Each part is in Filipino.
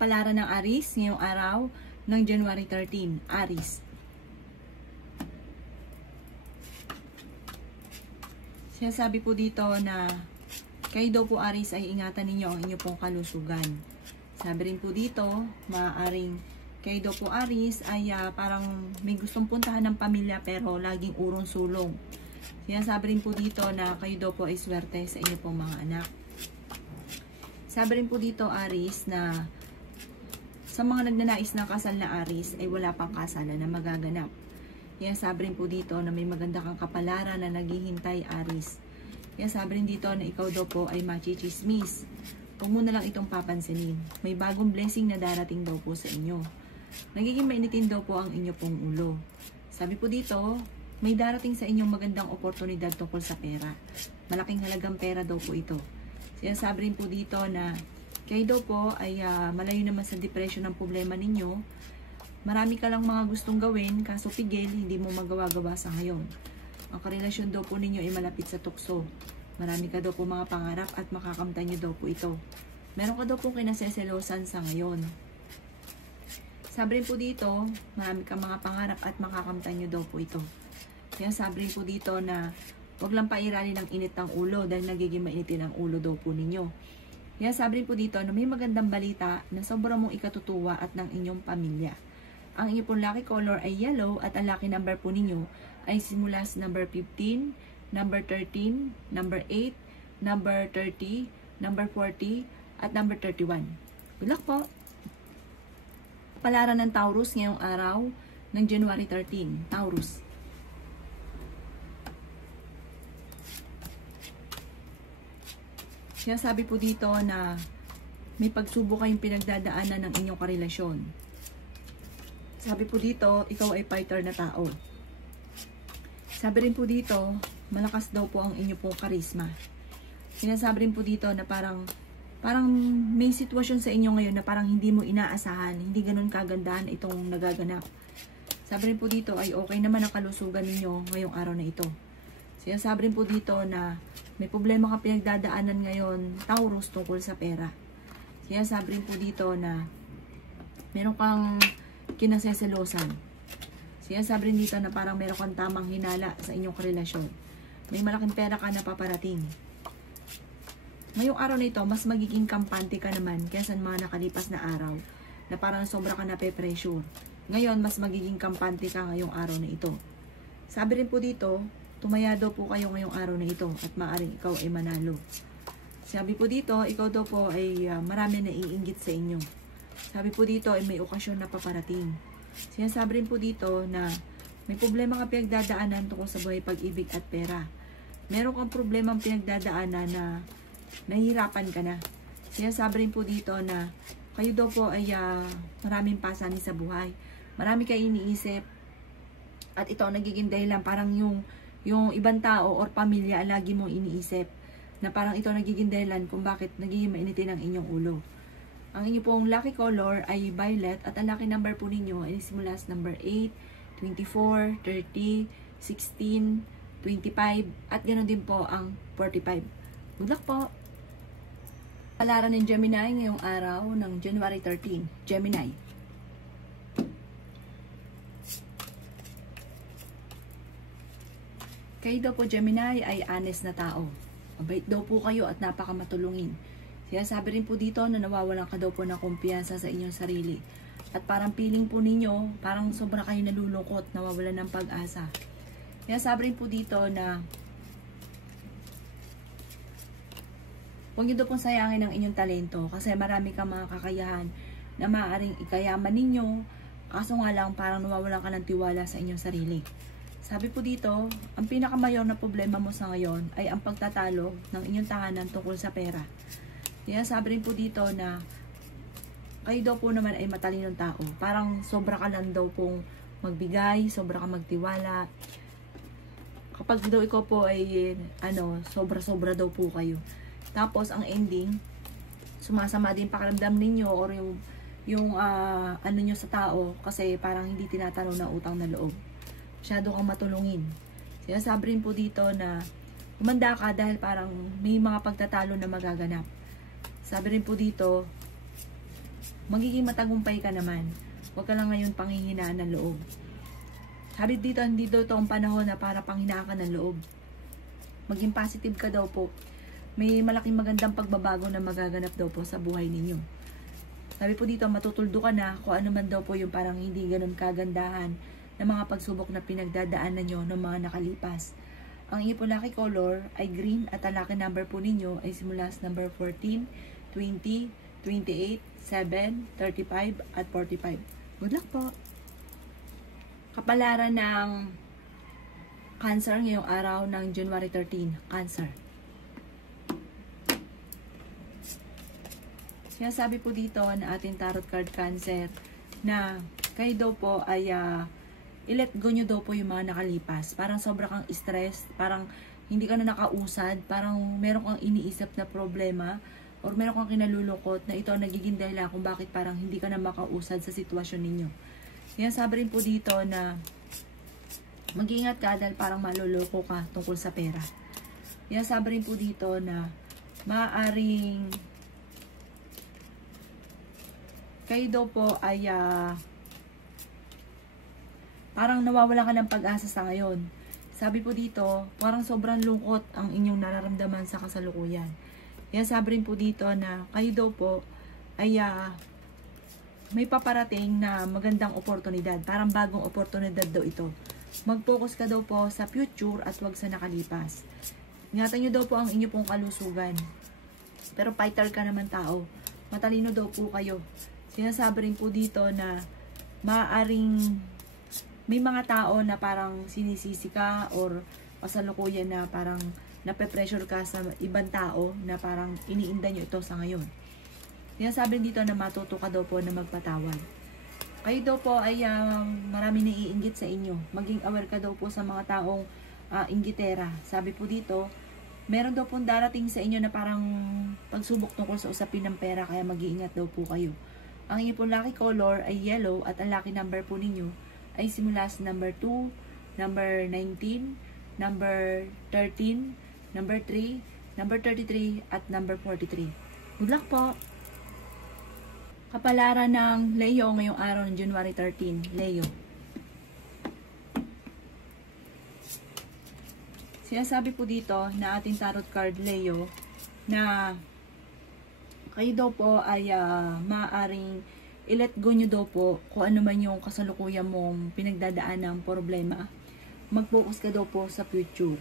kapalaran ng Aries ngayong araw ng January 13. Aries. Sinasabi po dito na kayo daw po Aries ay ingatan ninyo ang inyong pong kalusugan. Sabi rin po dito, maaaring kayo daw po Aries ay parang may gustong puntahan ng pamilya pero laging urong-sulong. Sinasabi rin po dito na kayo daw po ay swerte sa inyong pong mga anak. Sabi rin po dito Aries na sa mga nagnanais ng kasal na Aries ay wala pang kasalan na magaganap. Kaya sabi rin po dito na may maganda kang kapalaran na naghihintay Aries. Kaya sabi rin dito na ikaw daw po ay machichismis. Huwag mo na lang itong papansinin. May bagong blessing na darating daw po sa inyo. Nagiging mainitin daw po ang inyo pong ulo. Sabi po dito, may darating sa inyong magandang oportunidad tungkol sa pera. Malaking halagang pera daw po ito. Sinasabi rin po dito na kayo daw po ay malayo naman sa depression ng problema ninyo. Marami ka lang mga gustong gawin, kaso pigil, hindi mo magawa-gawa sa ngayon. Ang karelasyon daw po ninyo ay malapit sa tukso. Marami ka daw po mga pangarap at makakamtan nyo daw po ito. Meron ka daw po kinaseselosan sa ngayon. Sabi rin po dito, marami kang mga pangarap at makakamtan nyo daw po ito. Kaya sabi rin po dito na huwag lang pairalin ng init ng ulo dahil nagiging mainitin ang ulo daw po ninyo. Kaya sabi rin po dito na may magandang balita na sobrang mong ikatutuwa at ng inyong pamilya. Ang inyong pong lucky color ay yellow at ang lucky number po ninyo ay simula sa number 15, number 13, number 8, number 30, number 40, at number 31. Good luck po! Palaran ng Taurus ngayong araw ng January 13. Taurus. Kaya sabi po dito na may pagsubok kayong pinagdadaanan ng inyong karelasyon. Sabi po dito, ikaw ay fighter na tao. Sabi rin po dito, malakas daw po ang inyong pong karisma. Sinasabi rin po dito na parang may sitwasyon sa inyo ngayon na parang hindi mo inaasahan, hindi ganun kagandahan itong nagaganap. Sabi rin po dito ay okay naman ang kalusugan ninyo ngayong araw na ito. Sinasabi rin po dito na may problema ka pinagdadaanan ngayon, Taurus, tungkol sa pera. Kaya sabi rin po dito na meron kang kinaseselosan. Kaya sabi rin dito na parang meron kang tamang hinala sa inyong relasyon. May malaking pera ka na paparating. Ngayong araw na ito, mas magiging kampante ka naman kaysa mga nakalipas na araw na parang sobra ka na pe-pressure. Ngayon, mas magiging kampante ka ngayong araw na ito. Sabi rin po dito, tumaya daw po kayo ngayong araw na ito at maaaring ikaw ay manalo. Sabi po dito, ikaw daw po ay marami na iinggit sa inyo. Sabi po dito ay may okasyon na paparating. Sinasabi rin po dito na may problema ka pinagdadaanan tungkol sa buhay, pag-ibig at pera. Meron kang problemang pinagdadaanan na nahihirapan ka na. Sinasabi rin po dito na kayo daw po ay maraming pasanin sa buhay. Marami kayo iniisip at ito nagiging dahilan parang yung ibang tao or pamilya lagi mong iniisip na parang ito nagiging dahilan kung bakit nagiging mainitin ang inyong ulo. Ang inyong pong lucky color ay violet at ang lucky number po ninyo ay simula sa number 8, 24, 30, 16, 25 at ganoon din po ang 45. Good luck po! Palaran ng Gemini ngayong araw ng January 13. Gemini. Kayo daw po Gemini ay honest na tao. Mabait daw po kayo at napakamatulungin. Kaya sabi rin po dito na nawawalan ka daw po ng kumpiyansa sa inyong sarili. At parang feeling po ninyo, parang sobra kayo nalulungkot, nawawalan ng pag-asa. Kaya sabi rin po dito na huwag nyo daw pong sayangin ang inyong talento kasi marami kang mga kakayahan na maaaring ikayaman ninyo. Kaso nga lang parang nawawalan ka ng tiwala sa inyong sarili. Sabi po dito, ang pinakamayor na problema mo sa ngayon ay ang pagtatalo ng inyong tahanan tungkol sa pera. Kaya sabi rin po dito na kayo daw po naman ay matalinong tao. Parang sobra ka lang daw pong magbigay, sobra ka magtiwala. Kapag daw ikaw po ay sobra-sobra daw po kayo. Tapos ang ending, sumasama din pakiramdam ninyo or yung nyo sa tao kasi parang hindi tinatanong na utang na loob. Masyado kang matulungin. Sinasabi rin po dito na humanda ka dahil parang may mga pagtatalo na magaganap. Sabi rin po dito, magiging matagumpay ka naman. Huwag ka lang ngayon panghihinaan ng loob. Sabi dito, hindi daw ito ang panahon na para panghinaan ka ng loob. Maging positive ka daw po. May malaking magandang pagbabago na magaganap daw po sa buhay ninyo. Sabi po dito, matutuldo ka na kung ano man daw po yung parang hindi ganun kagandahan ng mga pagsubok na pinagdadaanan nyo ng mga nakalipas. Ang inyong po lucky color ay green at ang lucky number po ninyo ay simula sa number 14, 20, 28, 7, 35, at 45. Good luck po! Kapalaran ng Cancer ngayong araw ng January 13. Cancer. Sinasabi po dito na ating tarot card Cancer na kayo daw po ay i-let go nyo daw po yung mga nakalipas. Parang sobra kang stress, parang hindi ka na nakausad, parang meron kang iniisip na problema, or meron kang kinalulungkot na ito nagiging dahilan kung bakit parang hindi ka na makausad sa sitwasyon ninyo. Yan, sabi rin po dito na mag-iingat ka dahil parang maluloko ka tungkol sa pera. Yan, sabi rin po dito na maaaring kayo daw po ay parang nawawalan ka ng pag-asa sa ngayon. Sabi po dito, parang sobrang lungkot ang inyong nararamdaman sa kasalukuyan. Yan, sabi rin po dito na kayo daw po ay may paparating na magandang oportunidad. Parang bagong oportunidad daw ito. Mag-focus ka daw po sa future at wag sa nakalipas. Ingatan nyo daw po ang inyo pong kalusugan. Pero fighter ka naman tao. Matalino daw po kayo. Sinasabi rin po dito na maaaring may mga tao na parang sinisisi ka or kasalukuyan na parang nape-pressure ka sa ibang tao na parang iniinda nyo ito sa ngayon. Sinasabi dito na matuto ka daw po na magpatawad. Kayo daw po ay marami naiinggit sa inyo. Maging aware ka daw po sa mga taong inggitera. Sabi po dito, meron daw pong darating sa inyo na parang pagsubok tungkol sa usapin ng pera, kaya mag-iingat daw po kayo. Ang inyong pong lucky color ay yellow at ang lucky number po ninyo ay simula sa number 2, number 19, number 13, number 3, number 33, at number 43. Good luck po! Kapalaran ng Leo ngayong araw ng January 13. Leo. Sinasabi po dito na ating tarot card Leo na kayo daw po ay maaaring i-let go nyo daw po kung ano man yung kasalukuyan mong pinagdadaan ng problema. Mag-focus ka daw po sa future.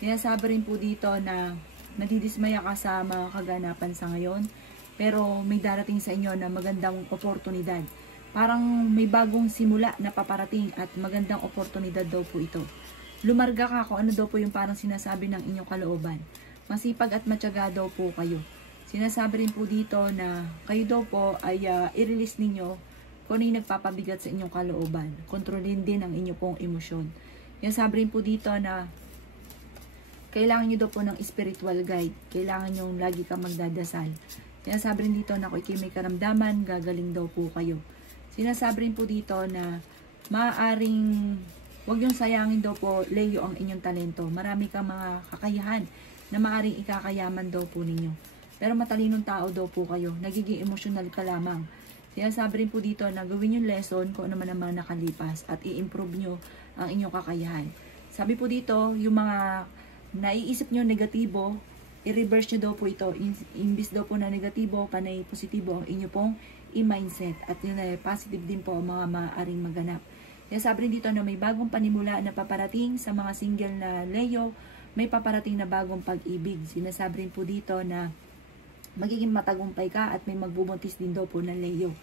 Sinasabi rin po dito na nadidismaya ka sa mga kaganapan sa ngayon, pero may darating sa inyo na magandang oportunidad. Parang may bagong simula na paparating at magandang oportunidad daw po ito. Lumarga ka kung ano daw po yung parang sinasabi ng inyong kalooban. Masipag at matyaga daw po kayo. Sinasabi rin po dito na kayo daw po ay i-release ninyo kung ano yung nagpapabigat sa inyong kalooban. Kontrolin din ang inyong pong emosyon. Yan, sabi rin po dito na kailangan nyo daw po ng spiritual guide. Kailangan nyo lagi kang magdadasal. Sinasabi rin dito na kung ikay may karamdaman, gagaling daw po kayo. Sinasabi rin po dito na maaaring huwag yung sayangin daw po, Leo, ang inyong talento. Marami kang mga kakayahan na maaaring ikakayaman daw po ninyo. Pero matalinong tao daw po kayo. Nagiging emotional ka lamang. Sinasabi rin po dito na gawin yung lesson kung ano man naman nakalipas at i-improve nyo ang inyong kakayahan. Sabi po dito, yung mga naiisip nyo negatibo, i-reverse nyo daw po ito. Imbis daw po na negatibo, panay positibo ang inyo pong i-mindset. At yun ay positive din po ang mga maaaring maganap. Kaya sabi rin dito na may bagong panimula na paparating sa mga single na Leo, may paparating na bagong pag-ibig. Sinasabi rin po dito na magiging matagumpay ka at may magbubuntis din daw po na Leo.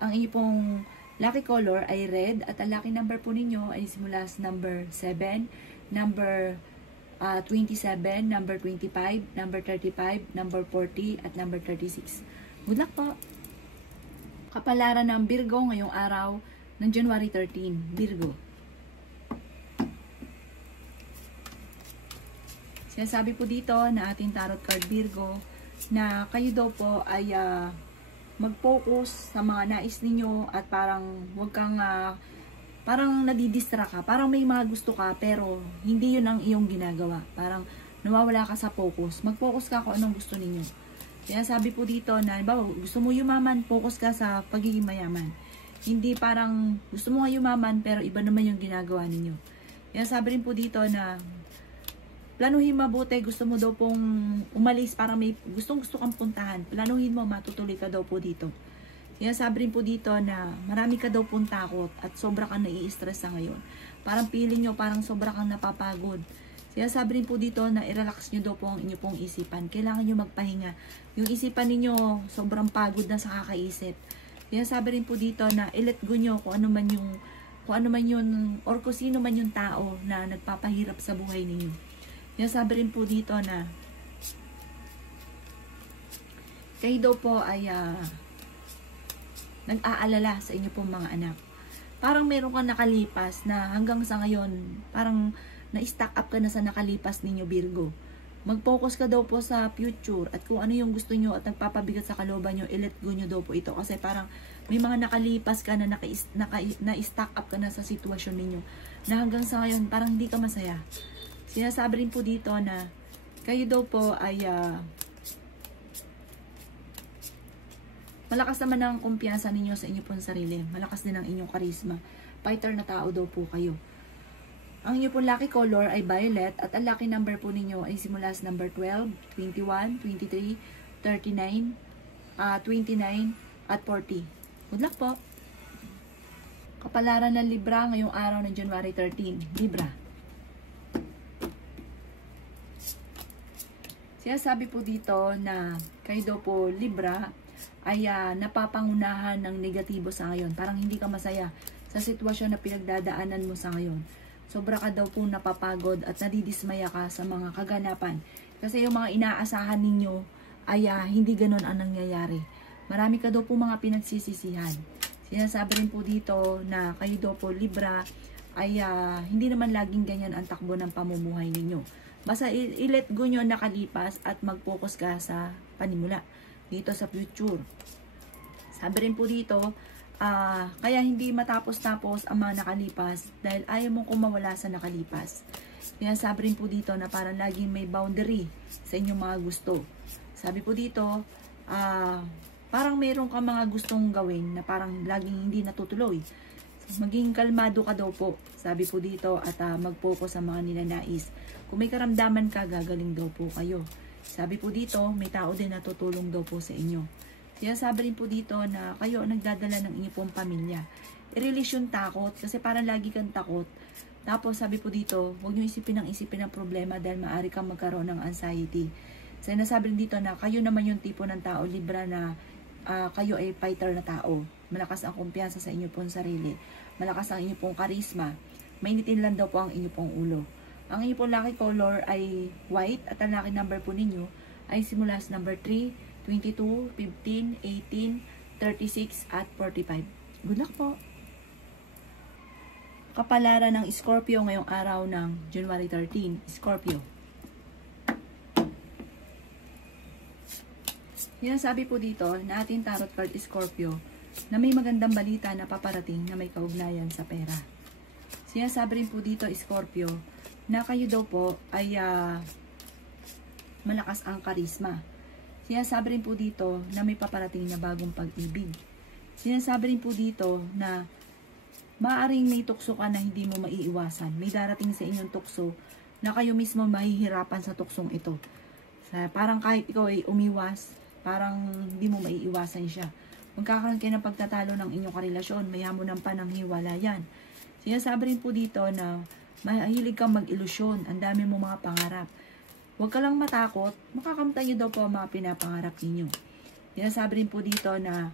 Ang inyo pong lucky color ay red at ang lucky number po ninyo ay simula sa number 7, number 27, number 25, number 35, number 40, at number 36. Good luck po! Kapalaran ng Virgo ngayong araw ng January 13. Virgo. Sinasabi po dito na ating tarot card Virgo na kayo daw po ay mag-focus sa mga nais ninyo at parang huwag kang parang nadidistract ka. Parang may mga gusto ka pero hindi yun ang iyong ginagawa. Parang nawawala ka sa focus. Mag-focus ka kung anong gusto ninyo. Kaya sabi po dito na, gusto mo yumaman, focus ka sa pagiging mayaman. Hindi parang gusto mo nga yumaman pero iba naman yung ginagawa ninyo. Kaya sabi rin po dito na planuhin mabuti, gusto mo daw pong umalis, parang may gusto kang puntahan. Planuhin mo, matutuloy ka daw po dito. Kaya sabi rin po dito na marami ka daw pong takot at sobra kang nai-stress sa ngayon. Parang feeling nyo, parang sobra kang napapagod. Kaya sabi rin po dito na i-relax nyo daw po ang inyo pong isipan. Kailangan nyo magpahinga. Yung isipan ninyo, sobrang pagod na sa kakaisip. Kaya sabi rin po dito na i-let go nyo kung ano man yun, or kung sino man yung tao na nagpapahirap sa buhay ninyo. Kaya sabi rin po dito na kayo daw po ay nag-aalala sa inyo pong mga anak. Parang meron kang nakalipas na hanggang sa ngayon, parang na-stack up ka na sa nakalipas ninyo, Virgo. Mag-focus ka daw po sa future at kung ano yung gusto nyo at nagpapabigat sa kalooban nyo, i-let go nyo daw po ito. Kasi parang may mga nakalipas ka na na-stack up ka na sa sitwasyon ninyo na hanggang sa ngayon parang hindi ka masaya. Sinasabi rin po dito na kayo daw po ay malakas naman ang kumpiyansa ninyo sa inyo pong sarili. Malakas din ang inyong karisma. Fighter na tao daw po kayo. Ang inyo pong lucky color ay violet at ang lucky number po ninyo ay simula sa number 12, 21, 23, 39, 29, at 40. Good luck po! Kapalaran ng Libra ngayong araw ng January 13. Libra. Sinasabi po dito na kayo daw po Libra ay napapangunahan ng negatibo sa ngayon. Parang hindi ka masaya sa sitwasyon na pinagdadaanan mo sa ngayon. Sobra ka daw po napapagod at nadidismaya ka sa mga kaganapan. Kasi yung mga inaasahan ninyo ay hindi ganon ang nangyayari. Marami ka daw po mga pinagsisisihan. Sinasabi rin po dito na kayo daw po Libra ay hindi naman laging ganyan ang takbo ng pamumuhay ninyo. Basta i-let go nyo nakalipas at mag-focus ka sa panimula dito sa future. Sabi rin po dito, kaya hindi matapos-tapos ang mga nakalipas dahil ayaw mong kumawala sa nakalipas. Kaya sabi rin po dito na parang laging may boundary sa inyong mga gusto. Sabi po dito, parang meron ka mga gustong gawin na parang laging hindi natutuloy. Maging kalmado ka daw po, sabi po dito, at mag-focus sa mga nilanais. Kung may karamdaman ka, gagaling daw po kayo. Sabi po dito, may tao din na tutulong daw po sa inyo. Kaya sabi rin po dito na kayo nagdadala ng inyong pong pamilya. I-release yung takot kasi parang lagi kang takot. Tapos sabi po dito, huwag nyo isipin ang problema dahil maaari kang magkaroon ng anxiety. So nasabi rin dito na kayo naman yung tipo ng tao, Libra, na kayo ay fighter na tao. Malakas ang kumpiyansa sa inyo pong sarili. Malakas ang inyong pong karisma. Mainitin lang daw po ang inyong pong ulo. Ang inyong pong lucky color ay white at ang lucky number po ninyo ay simula sa number 3, 22, 15, 18, 36, at 45. Good luck po! Kapalaran ng Scorpio ngayong araw ng January 13. Scorpio. Yan sabi po dito na ating tarot card Scorpio na may magandang balita na paparating na may kaugnayan sa pera. Sinasabi rin po dito Scorpio na kayo daw po ay malakas ang karisma. Sinasabi rin po dito na may paparating na bagong pag-ibig. Sinasabi rin po dito na maaaring may tukso ka na hindi mo maiiwasan. May darating sa inyong tukso na kayo mismo mahihirapan sa tuksong ito. Parang kahit ikaw ay umiwas, parang hindi mo maiiwasan siya. Magkakaroon kayo ng pagtatalo ng inyong karelasyon, may hamunan pa ng hiwalayan. Sinasabi rin po dito na mahilig kang mag-ilusyon, ang dami mo mga pangarap. Huwag ka lang matakot, makakamtan nyo daw po ang mga pinapangarap ninyo. Sinasabi rin po dito na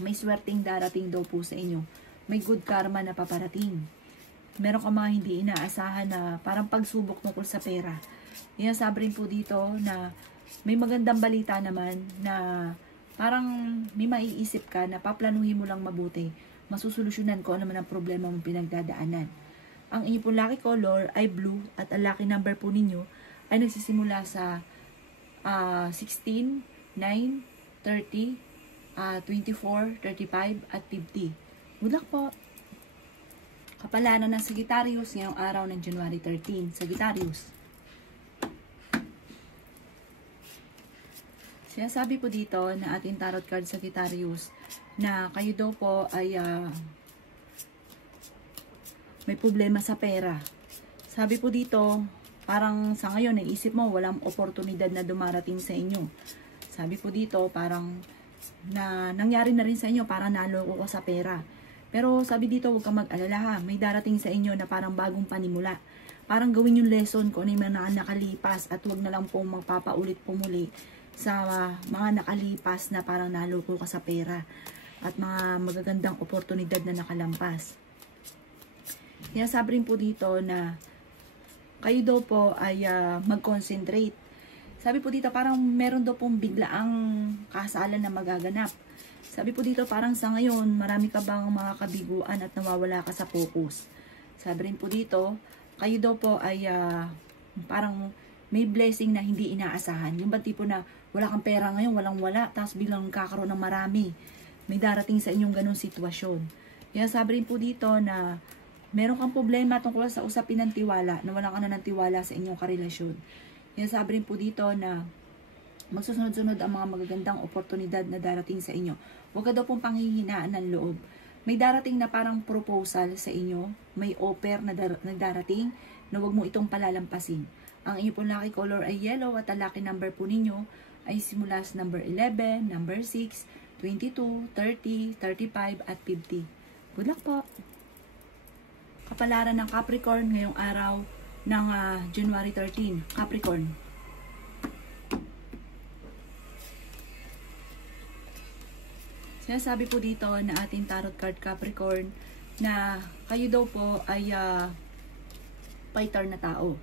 may swerteng darating daw po sa inyo. May good karma na paparating. Meron ka mga hindi inaasahan na parang pagsubok tungkol sa pera. Sinasabi rin po dito na may magandang balita naman na parang may maiisip ka na paplanuhin mo lang mabuti. Masusolusyonan ko ano man ang problema mong pinagdadaanan. Ang inyong pong lucky color ay blue at ang lucky number po ninyo ay nagsisimula sa 16, 9, 30, 24, 35, at 50. Good luck po! Kapalaran ng Sagittarius ngayong araw ng January 13. Sagittarius. Sinasabi po dito na ating tarot card Sagittarius na kayo daw po ay may problema sa pera. Sabi po dito, parang sa ngayon naisip mo walang oportunidad na dumarating sa inyo. Sabi po dito, parang nangyari na rin sa inyo, parang naloko ko sa pera. Pero sabi dito, huwag kang mag-alala ha. May darating sa inyo na parang bagong panimula. Parang gawin yung lesson kung ano yung mga nakalipas at huwag na lang po magpapaulit pumuli sa mga nakalipas na parang naloko ka sa pera at mga magagandang oportunidad na nakalampas. Kaya sabi rin po dito na kayo daw po ay mag-concentrate. Sabi po dito parang meron daw pong biglaang kasalan na magaganap. Sabi po dito parang sa ngayon marami ka bang mga kabiguan at nawawala ka sa focus. Sabi rin po dito kayo daw po ay parang may blessing na hindi inaasahan. Yung ba tipo na wala kang pera ngayon, walang-wala, tapos biglang kakaroon ng marami. May darating sa inyong ganong sitwasyon. Kaya sabi rin po dito na meron kang problema tungkol sa usapin ng tiwala, na wala ka na ng tiwala sa inyong karelasyon. Kaya sabi rin po dito na magsusunod-sunod ang mga magagandang oportunidad na darating sa inyo. Huwag ka daw pong panghihinaan ng loob. May darating na parang proposal sa inyo, may offer na darating na huwag mo itong palalampasin. Ang inyo pong lucky color ay yellow at ang lucky number po ninyo ay simula sa number 11, number 6, 22, 30, 35 at 50. Good luck po! Kapalaran ng Capricorn ngayong araw ng January 13. Capricorn. Sinasabi po dito na ating tarot card Capricorn na kayo daw po ay fighter na tao.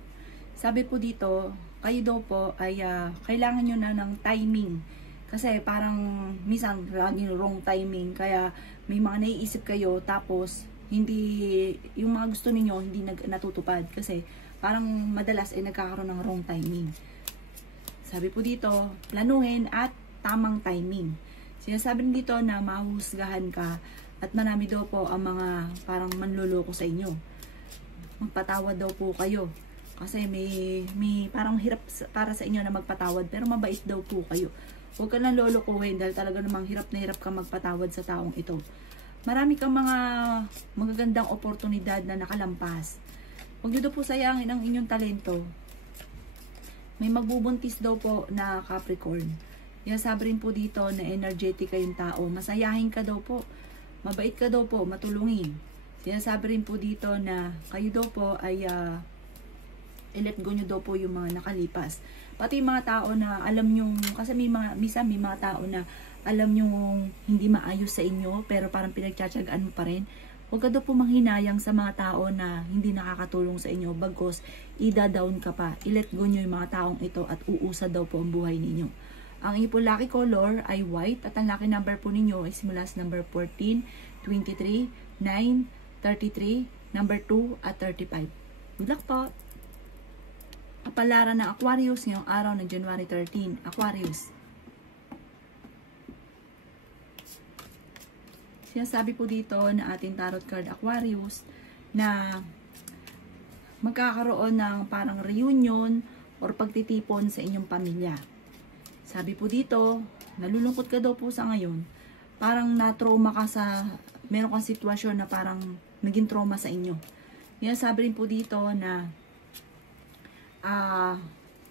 Sabi po dito, kayo daw po ay kailangan nyo na ng timing. Kasi parang minsan laging wrong timing. Kaya may mga naiisip kayo tapos hindi, yung mga gusto ninyo hindi natutupad. Kasi parang madalas ay nagkakaroon ng wrong timing. Sabi po dito, planuhin at tamang timing. Sinasabi rin dito na mahusgahan ka at marami daw po ang mga parang manluloko sa inyo. Magpatawad daw po kayo. Kasi may parang hirap para sa inyo na magpatawad pero mabait daw po kayo. Huwag ka lang lolokohin dahil talaga namang hirap na hirap ka magpatawad sa taong ito. Marami kang mga magagandang oportunidad na nakalampas. Huwag nyo daw po sayangin ang inyong talento. May magbubuntis daw po na Capricorn. Kaya sabi rin po dito na energetic kayong tao. Masayahin ka daw po. Mabait ka daw po. Matulungin. Sinasabi rin po dito na kayo daw po ay i-let go nyo daw po yung mga nakalipas. Pati yung mga tao na alam nyo, kasi minsan may mga tao na alam nyo hindi maayos sa inyo, pero parang pinagtsatsagaan mo pa rin. Huwag ka daw po manghinayang sa mga tao na hindi nakakatulong sa inyo, bagkos ida-down ka pa. I-let go nyo yung mga taong ito at uusad daw po ang buhay ninyo. Ang inyo po lucky color ay white at ang lucky number po ninyo ay simula sa number 14, 23, 9, 33, number 2 at 35. Good luck po! Kapalaran ng Aquarius ngayong araw ng January 13. Aquarius. Sinasabi po dito na ating tarot card Aquarius na magkakaroon ng parang reunion or pagtitipon sa inyong pamilya. Sabi po dito, nalulungkot ka daw po sa ngayon. Parang na-trauma ka sa, meron kang sitwasyon na parang naging trauma sa inyo. Kaya sabi rin po dito na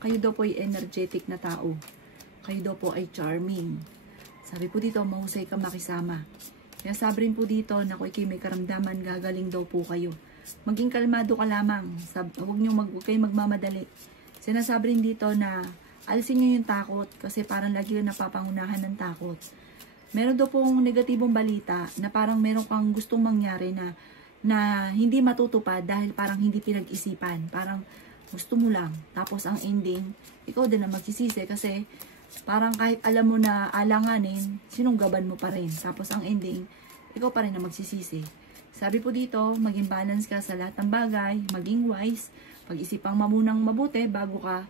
kayo daw po ay energetic na tao. Kayo daw po ay charming. Sabi po dito, mahusay ka makisama. Kaya sabi rin po dito na kung kayo may karamdaman, gagaling daw po kayo. Maging kalmado ka lamang. Huwag kayong magmamadali. Sinasabi rin dito na alisin nyo yung takot kasi parang lagi yung napapangunahan ng takot. Meron daw pong negatibong balita na parang meron kang gustong mangyari na hindi matutupad dahil parang hindi pinag-isipan. Parang gusto mo lang. Tapos ang ending, ikaw din na magsisisi kasi parang kahit alam mo na alanganin, sinunggaban mo pa rin. Tapos ang ending, ikaw pa rin na magsisisi. Sabi po dito, maging balance ka sa lahat ng bagay, maging wise, pag-isipang mamunang mabuti bago ka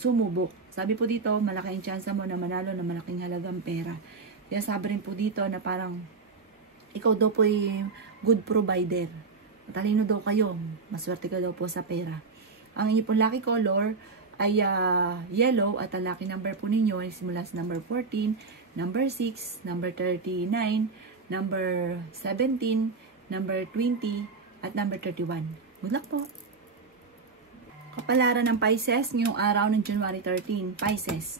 sumubok. Sabi po dito, malaki ang tsansa mo na manalo na malaking halagang pera. Kaya sabi rin po dito na parang ikaw daw po ay good provider. Matalino daw kayo, maswerte ka daw po sa pera. Ang inyo pong lucky color ay yellow at ang lucky number po ninyo ay simula sa number 14, number 6, number 39, number 17, number 20, at number 31. Good luck po! Kapalaran ng Pisces ngayong araw ng January 13. Pisces.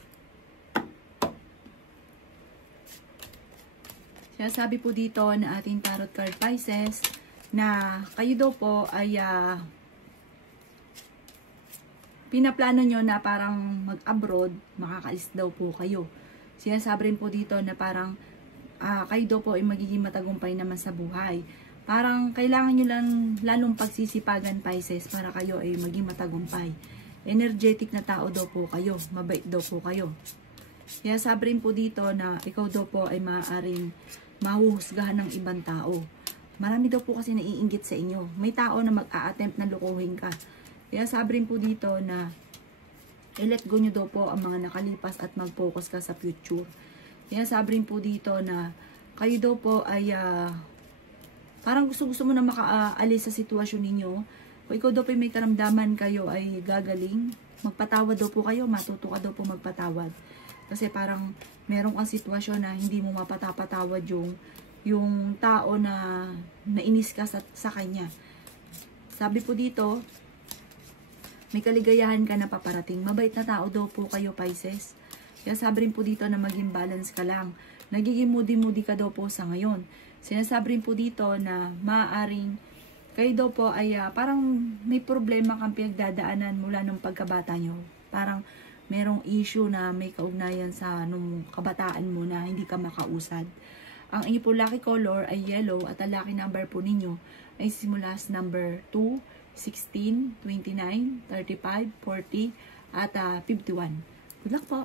Sabi po dito na ating tarot card Pisces na kayo daw po ay pinaplano nyo na parang mag-abroad, makakaalis daw po kayo. Sinasabi rin po dito na parang kayo daw po ay magiging matagumpay naman sa buhay. Parang kailangan nyo lang lalong pagsisipagan Pisces para kayo ay maging matagumpay. Energetic na tao daw po kayo, mabait daw po kayo. Sinasabi rin po dito na ikaw daw po ay maaaring mahuhusgahan ng ibang tao. Marami daw po kasi naiinggit sa inyo. May tao na mag-a-attempt na lukuhin ka. Kaya sabi rin po dito na i-let go nyo daw po ang mga nakalipas at mag-focus ka sa future. Kaya sabi rin po dito na kayo daw po ay parang gusto mo na makaalis sa sitwasyon ninyo. Kung ikaw daw po may karamdaman kayo ay gagaling, magpatawad daw po kayo, matuto ka daw po magpatawad. Kasi parang meron kang sitwasyon na hindi mo mapatapatawad yung tao na nainis ka sa kanya. Sabi po dito, may kaligayahan ka na paparating. Mabait na tao daw po kayo, Pisces. Kaya sabi rin po dito na maging balance ka lang. Nagiging moody-moody ka daw po sa ngayon. Sinasabi rin po dito na maaaring kayo daw po ay parang may problema kang pinagdadaanan mula nung pagkabata nyo. Parang merong issue na may kaugnayan sa nung kabataan mo na hindi ka makausad. Ang inyo po lucky color ay yellow at ang lucky number po ninyo ay simula sa number 2, 16, 29, 35, 40, at 51. Good luck po!